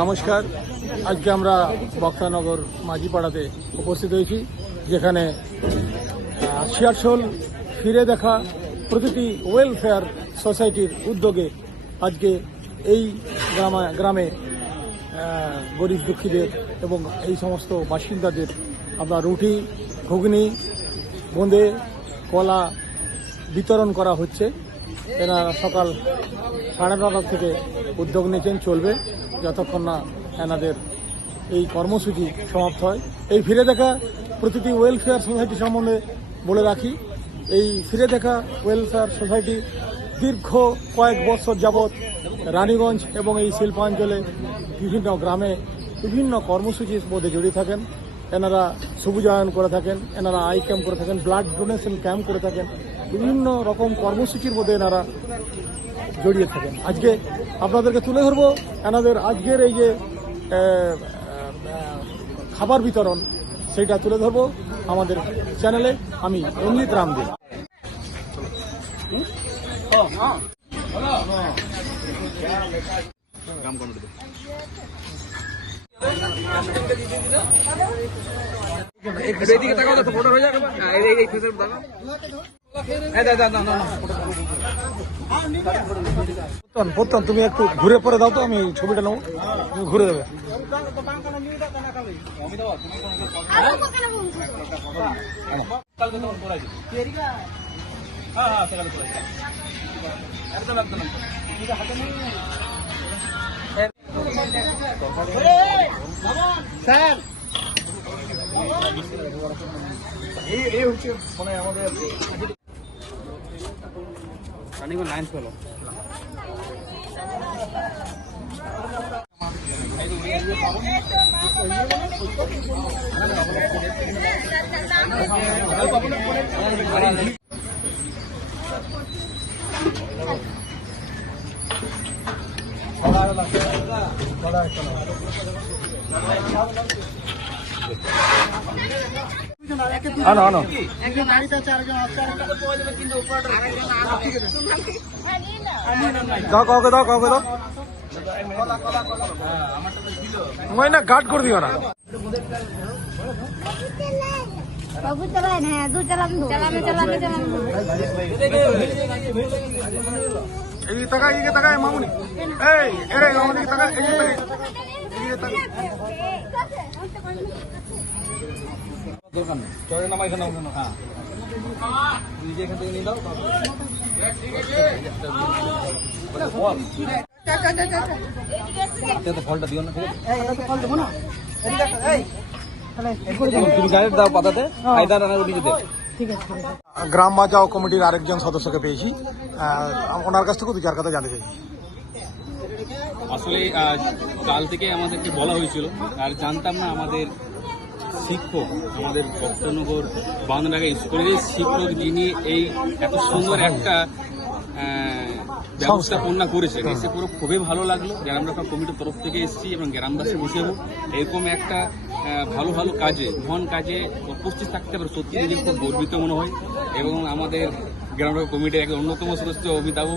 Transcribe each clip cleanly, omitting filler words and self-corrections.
নমস্কার। আজকে আমরা বক্তানগর মাঝিপাড়াতে উপস্থিত হয়েছি, যেখানে শিয়ারশোল ফিরে দেখা প্রতিটি ওয়েলফেয়ার সোসাইটির উদ্যোগে আজকে এই গ্রামে গরিব দুঃখীদের এবং এই সমস্ত বাসিন্দাদের আমরা রুটি, ঘুগনি, বোঁদে, কলা বিতরণ করা হচ্ছে। এনারা সকাল 9:30 থেকে উদ্যোগ নিয়েছেন, চলবে যতক্ষণ না এনাদের এই কর্মসূচি সমাপ্ত হয়। এই ফিরে দেখা প্রতিটি ওয়েলফেয়ার সোসাইটি সম্বন্ধে বলে রাখি, এই ফিরে দেখা ওয়েলফেয়ার সোসাইটি দীর্ঘ কয়েক বছর যাবৎ রানীগঞ্জ এবং এই শিল্পাঞ্চলে বিভিন্ন গ্রামে বিভিন্ন কর্মসূচির মধ্যে জড়িয়ে থাকেন। এনারা সবুজায়ন করে থাকেন, এনারা আই ক্যাম্প করে থাকেন, ব্লাড ডোনেশন ক্যাম্প করে থাকেন, বিভিন্ন রকম কর্মসূচির মধ্যে এনারা জড়িয়ে থাকেন। আজকে আপনাদেরকে তুলে ধরবো এনাদের আজকের এই যে খাবার বিতরণ, সেইটা তুলে ধরবো আমাদের চ্যানেলে। আমি রঞ্জিত রামদেব। তুমি একটু ঘুরে পরে দাও তো, আমি ছবিটা নেবো, তুমি ঘুরে দেবে। স্যার এই হচ্ছে মানে আমাদের লাইন ফেলো। না গার্ড করে দিও না। এই টাকা মামুনি, এই এরে মামুনি টাকা, এই দোকান চলে নামা এখানে। হ্যাঁ, নিজে এখান থেকে নিয়ে দাও। ফলটা দিও না, তুমি গাড়ির দাও পাতাতে। গ্রাম বাঁচাও কমিটির আরেকজন সদস্যকে পেয়েছি, ওনার কাছ থেকে 2-4 কথা জানতে চাই। আসলে কাল থেকে আমাদেরকে বলা হয়েছিল, আর জানতাম না আমাদের শিক্ষক, আমাদের বক্তনগর বাংলাগা স্কুলের শিক্ষক, যিনি এই এত সুন্দর একটা ব্যবস্থাপনা করেছেন, এসে পুরো খুবই ভালো লাগলো। গ্রামবাসী কমিটির তরফ থেকে এসেছি এবং গ্রামবাসী বসেও এরকম একটা ভালো ভালো কাজে, মহান কাজে উপস্থিত থাকতে পারে, সত্যি নিজে খুব গর্বিত মনে হয়। এবং আমাদের গ্রামবাসী কমিটির এক অন্যতম সদস্য অমিতাভ,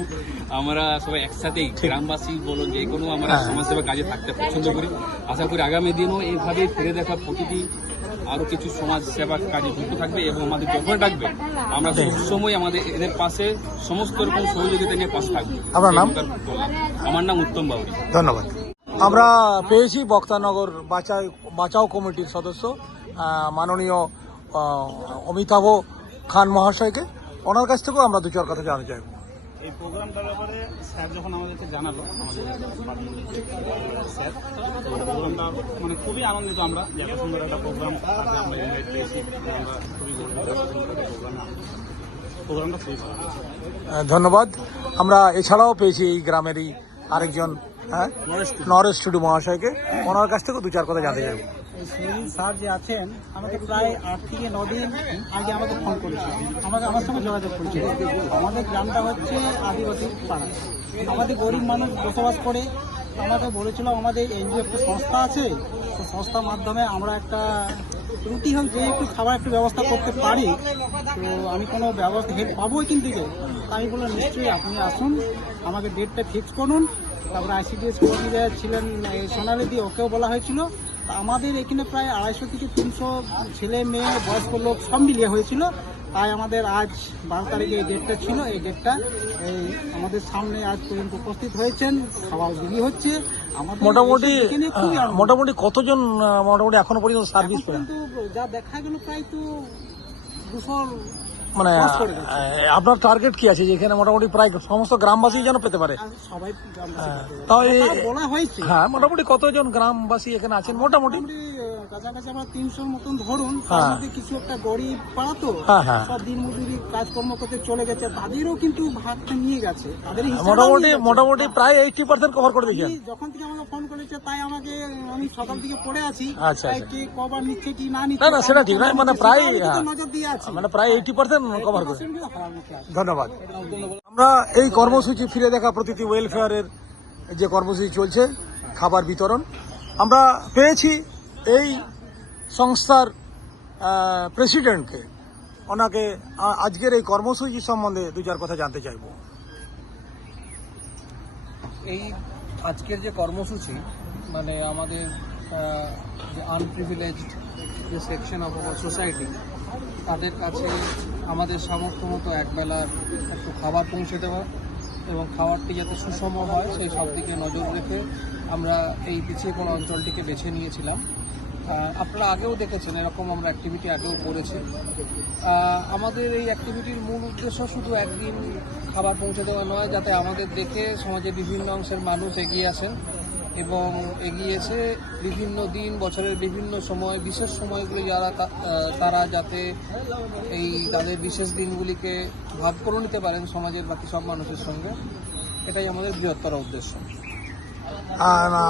আমরা সবাই একসাথেই গ্রামবাসী বলুন যে কোনো আমরা সমাজসেবা কাজে থাকতে পছন্দ করি। আশা করি আগামী দিনও এইভাবে ফিরে দেখা প্রতিটি আরো কিছু সমাজ সেবা কাজে যুক্ত থাকবে এবং আমাদের যখন ডাকবে আমরা সবসময় আমাদের এদের পাশে সমস্ত রকম সহযোগিতা নিয়ে পাশে থাকবো। আমার নাম উত্তম বাবু। ধন্যবাদ। আমরা পেয়েছি বক্তানগর বাঁচাও কমিটির সদস্য মাননীয় অমিতাভ খান মহাশয়কে। ওনার কাছ থেকেও আমরা 2-4 কথা জানতে চাইব। এই প্রোগ্রামটার ব্যাপারে স্যার যখন আমাদেরকে জানালো, আমাদের স্যার, প্রোগ্রামটা মানে খুবই আনন্দিত আমরা, যে এত সুন্দর একটা প্রোগ্রাম আমরা ইনভাইট পেয়েছি। আমরা খুবই প্রোগ্রামটা খুবই ভালো। ধন্যবাদ। আমরা এছাড়াও পেয়েছি এই গ্রামেরই আরেকজন নরেশ টুডু মহাশয়কে, ওনার কাছ থেকেও 2-4 কথা জানতে চাইব। স্যার যে আছেন, আমাকে প্রায় 8 থেকে 9 দিন আগে আমাকে ফোন করেছিল, আমার সঙ্গে যোগাযোগ করেছিল। আমাদের গ্রামটা হচ্ছে আদিবাসী পাড়া, আমাদের গরিব মানুষ বসবাস করে। আমাকে বলেছিল আমাদের এনজিও একটা সংস্থা আছে, তো সংস্থার মাধ্যমে আমরা একটা রুটি হোক যে একটু খাবার একটু ব্যবস্থা করতে পারি, তো আমি কোনো ব্যবস্থা হেল্প পাবোই কিন্তু আমি বললাম নিশ্চয়ই আপনি আসুন, আমাকে ডেটটা ফিক্স করুন। তারপরে আইসিডিএস কর্মী যারা ছিলেন সোনালি দিয়ে, ওকেও বলা হয়েছিল। তো আমাদের এখানে প্রায় 250 থেকে 300 ছেলে মেয়ে বয়স্ক লোক সব মিলিয়ে হয়েছিল। তাই আমাদের আজ 12 তারিখে এই ডেটটা ছিল। এই ডেটটা এই আমাদের সামনে আজ পর্যন্ত উপস্থিত হয়েছেন, খাবার বিলি হচ্ছে। আমাদের মোটামুটি এখানে খুবই আনন্দ। মোটামুটি কতজন মোটামুটি এখনো পর্যন্ত সার্ভিস পেলেন? কিন্তু যা দেখা গেল প্রায় তো 200 মানে cross করে গেছে। আপনার টার্গেট কি আছে যে এখানে মোটামুটি প্রায় সমস্ত গ্রামবাসী যেন পেতে পারে? আর সবাই গ্রামবাসী করতে পারে। তাও এই তা বলা হয়েছে। হ্যাঁ, মোটামুটি কতজন গ্রামবাসী এখানে আছেন মোটামুটি? মোটামুটি কাছাকাছি আমরা 300 মতন ধরুন। তার হ্যাঁ। মধ্যে কিছু একটা গরিব পাড়া তো, হ্যাঁ, হ্যাঁ। সব দিনমজুরি কাজকর্ম করতে চলে গেছে, তাদেরও কিন্তু ভাগটা নিয়ে গেছে, তাদের হিসাবটাও মোটামুটি নিয়ে গেছে। মোটামুটি প্রায় 80% কভার করে দিয়েছেন। আমি যখন থেকে আমাকে ফোন করেছে, তাই আমি সকাল থেকে পড়ে আছি। আচ্ছা, তাই আচ্ছা। কে কবার নিচ্ছে কি না নিচ্ছে, না, না, সেটা ঠিক না, মানে প্রায়, সেটাও আমি তো হ্যাঁ। নজর দিয়ে আছি। মানে প্রায় 80% কভার করে। 80% কিন্তু হওয়ার মুখে আছে। ধন্যবাদ। আমরা এই কর্মসূচি ফিরে দেখা প্রতিটি ওয়েলফেয়ারের যে কর্মসূচি চলছে, খাবার বিতরণ, আমরা পেয়েছি এই সংস্থার প্রেসিডেন্টকে। ওনাকে আজকের এই কর্মসূচি সম্বন্ধে দু চার কথা জানতে চাইব। এই আজকের যে কর্মসূচি, মানে আমাদের যে আনপ্রিভিলেজড যে সেকশন অফ আওয়ার সোসাইটি, তাদের কাছে আমাদের সামর্থ্য মতো একবেলার একটু খাবার পৌঁছে দেওয়া এবং খাবারটি যাতে সুষম হয় সেই সব দিকে নজর রেখে আমরা এই পিছিয়ে পড়া অঞ্চলটিকে বেছে নিয়েছিলাম। আপনারা আগেও দেখেছেন এরকম আমরা অ্যাক্টিভিটি আগেও করেছি। আমাদের এই অ্যাক্টিভিটির মূল উদ্দেশ্য শুধু একদিন খাবার পৌঁছে দেওয়া নয়, যাতে আমাদের দেখে সমাজের বিভিন্ন অংশের মানুষ এগিয়ে আসেন এবং এগিয়ে এসে বিভিন্ন দিন, বছরের বিভিন্ন সময়, বিশেষ সময়গুলি তারা যাতে এই তাদের বিশেষ দিনগুলিকে ভাগ করে নিতে পারেন সমাজের বাকি সব মানুষের সঙ্গে। এটাই আমাদের বৃহত্তর উদ্দেশ্য।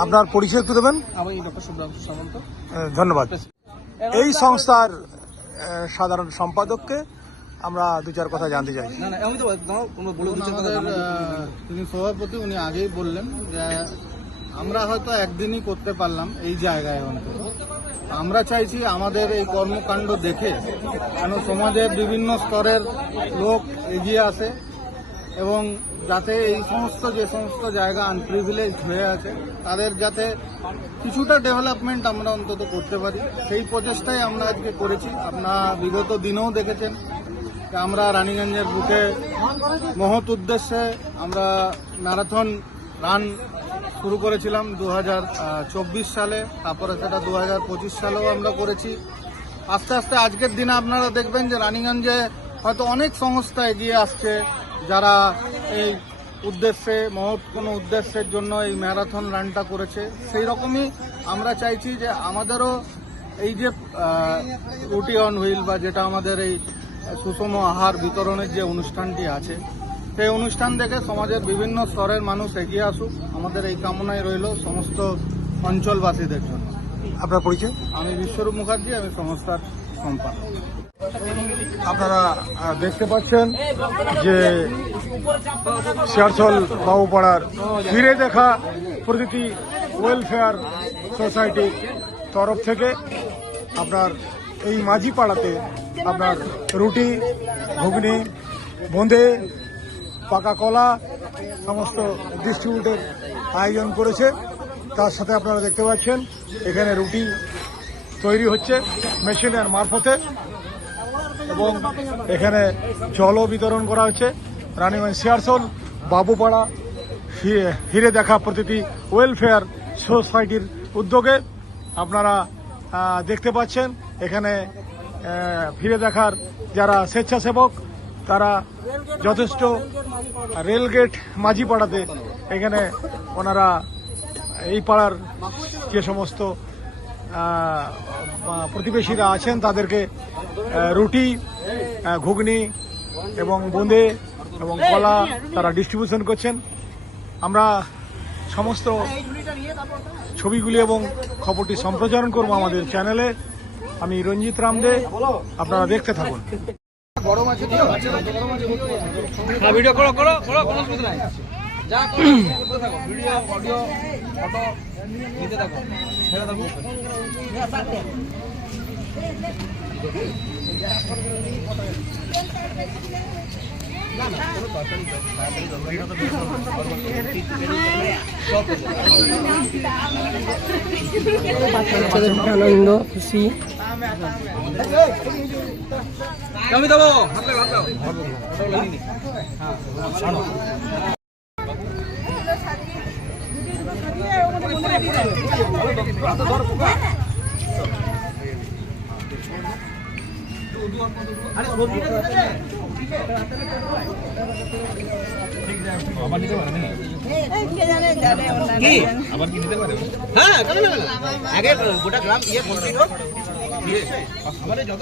আপনার পরিচয় একটু দেবেন? আমি ডক্টর শুভ্রাংশু সামন্ত। ধন্যবাদ। এই সংস্থার সাধারণ সম্পাদককে আমরা দু চার কথা জানতে চাই। আমাদের তিনি সভাপতি, উনি আগেই বললেন যে আমরা হয়তো একদিনই করতে পারলাম এই জায়গায় অন্তত। আমরা চাইছি আমাদের এই কর্মকাণ্ড দেখে যেন সমাজের বিভিন্ন স্তরের লোক এগিয়ে আসে এবং যাতে এই যে সমস্ত জায়গা আনপ্রিভিলেজ হয়ে আছে তাদের যাতে কিছুটা ডেভেলপমেন্ট আমরা অন্তত করতে পারি, সেই প্রচেষ্টাই আমরা আজকে করেছি। আপনারা বিগত দিনেও দেখেছেন যে আমরা রানীগঞ্জের বুকে মহৎ উদ্দেশ্যে আমরা ম্যারাথন রান শুরু করেছিলাম 2024 সালে, তারপরে সেটা 2025 সালেও আমরা করেছি। আস্তে আস্তে আজকের দিনে আপনারা দেখবেন যে রানীগঞ্জে হয়তো অনেক সংস্থা এগিয়ে আসছে যারা এই উদ্দেশ্যে, মহৎ কোনো উদ্দেশ্যের জন্য এই ম্যারাথন রানটা করেছে। সেই রকমই আমরা চাইছি যে আমাদেরও এই যে রুটি অন হুইল বা যেটা আমাদের এই সুষম আহার বিতরণের যে অনুষ্ঠানটি আছে, সেই অনুষ্ঠান দেখে সমাজের বিভিন্ন স্তরের মানুষ এগিয়ে আসুক, আমাদের এই কামনায় রইল সমস্ত অঞ্চলবাসীদের জন্য। আপনার পরিচয়? আমি বিশ্বরূপ মুখার্জি, আমি সংস্থার সম্পাদক। আপনারা দেখতে পাচ্ছেন যে শিয়ারসল বাবুপাড়ার ফিরে দেখা প্রতিটি ওয়েলফেয়ার সোসাইটির তরফ থেকে আপনার এই মাঝিপাড়াতে আপনার রুটি, ঘুগনি, বোঁদে, পাকা কলা সমস্ত ডিস্ট্রিবিউটের আয়োজন করেছে। তার সাথে আপনারা দেখতে পাচ্ছেন এখানে রুটি তৈরি হচ্ছে মেশিনের মারফতে এবং এখানে জলও বিতরণ করা হচ্ছে। রানীগঞ্জ শিয়ারসল বাবুপাড়া ফিরে দেখা প্রতিটি ওয়েলফেয়ার সোসাইটির উদ্যোগে আপনারা দেখতে পাচ্ছেন এখানে ফিরে দেখার যারা স্বেচ্ছাসেবক তারা যথেষ্ট রেলগেট মাঝিপাড়াতে এখানে ওনারা এই পাড়ার যে সমস্ত প্রতিবেশীরা আছেন তাদেরকে রুটি, ঘুগনি এবং বোঁদে এবং কলা তারা ডিস্ট্রিবিউশন করছেন। আমরা সমস্ত ছবিগুলি এবং খবরটি সম্প্রচারণ করব আমাদের চ্যানেলে। আমি রঞ্জিত রামদে, আপনারা দেখতে থাকুন। ভিডিও করো করো করো, কোনো অসুবিধা নাই। যা করো করতে থাকো, ভিডিও, অডিও, ফটো নিতে থাকো, ছেড়ে থাকো। বাচ্চাদের আনন্দ খুশি আবার কি দিতে পারে? হ্যাঁ, আগে গোটা গ্রাম ইয়ে কমপ্লিট হোক। আমাদের যত